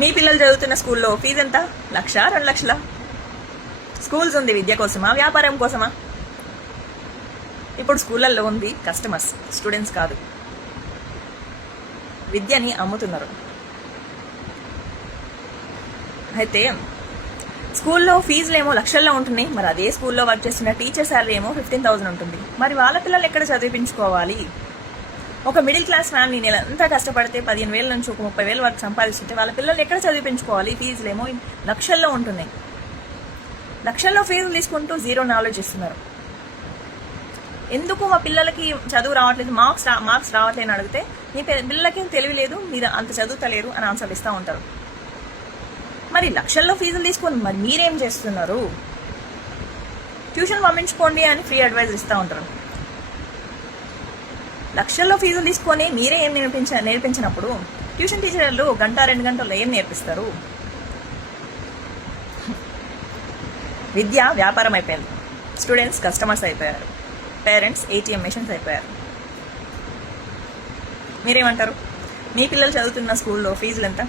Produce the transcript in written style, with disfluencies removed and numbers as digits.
మీ పిల్లలు చదువుతున్న స్కూల్లో ఫీజు ఎంత? 1,00,000, 2,00,000? స్కూల్స్ ఉంది విద్య కోసమా, వ్యాపారం కోసమా? ఇప్పుడు స్కూళ్ళల్లో ఉంది కస్టమర్స్, స్టూడెంట్స్ కాదు. విద్యని అమ్ముతున్నారు. అయితే స్కూల్లో ఫీజులు ఏమో లక్షల్లో ఉంటున్నాయి, మరి అదే స్కూల్లో వర్క్ చేస్తున్న టీచర్ శాలరీ ఏమో 15,000 ఉంటుంది. మరి వాళ్ళ పిల్లలు ఎక్కడ చదివించుకోవాలి? ఒక మిడిల్ క్లాస్ ఫ్యామిలీ నెలంతా కష్టపడితే 15,000 నుంచి ఒక 30,000 వరకు సంపాదిస్తుంటే వాళ్ళ పిల్లలు ఎక్కడ చదివించుకోవాలి? ఫీజులు ఏమో లక్షల్లో ఉంటున్నాయి. లక్షల్లో ఫీజులు తీసుకుంటూ జీరో నాలెడ్జ్ ఇస్తున్నారు. ఎందుకు మా పిల్లలకి చదువు రావట్లేదు, మార్క్స్ రావట్లేదు అని అడిగితే మీ పిల్లలకి తెలివి లేదు, మీరు అంత చదువుతలేరు అని ఆన్సర్లు ఇస్తూ ఉంటారు. మరి లక్షల్లో ఫీజులు తీసుకొని మరి మీరేం చేస్తున్నారు? ట్యూషన్ పంపించుకోండి అని ఫ్రీ అడ్వైజ్ ఇస్తూ ఉంటారు. లక్షల్లో ఫీజులు తీసుకొని మీరే ఏం నేర్పించినప్పుడు ట్యూషన్ టీచర్లు 1-2 గంటల్లో ఏం నేర్పిస్తారు? విద్య వ్యాపారం అయిపోయింది, స్టూడెంట్స్ కస్టమర్స్ అయిపోయారు, పేరెంట్స్ ATM మెషిన్స్ అయిపోయారు. మీరేమంటారు? మీ పిల్లలు చదువుతున్న స్కూల్లో ఫీజులు ఎంత?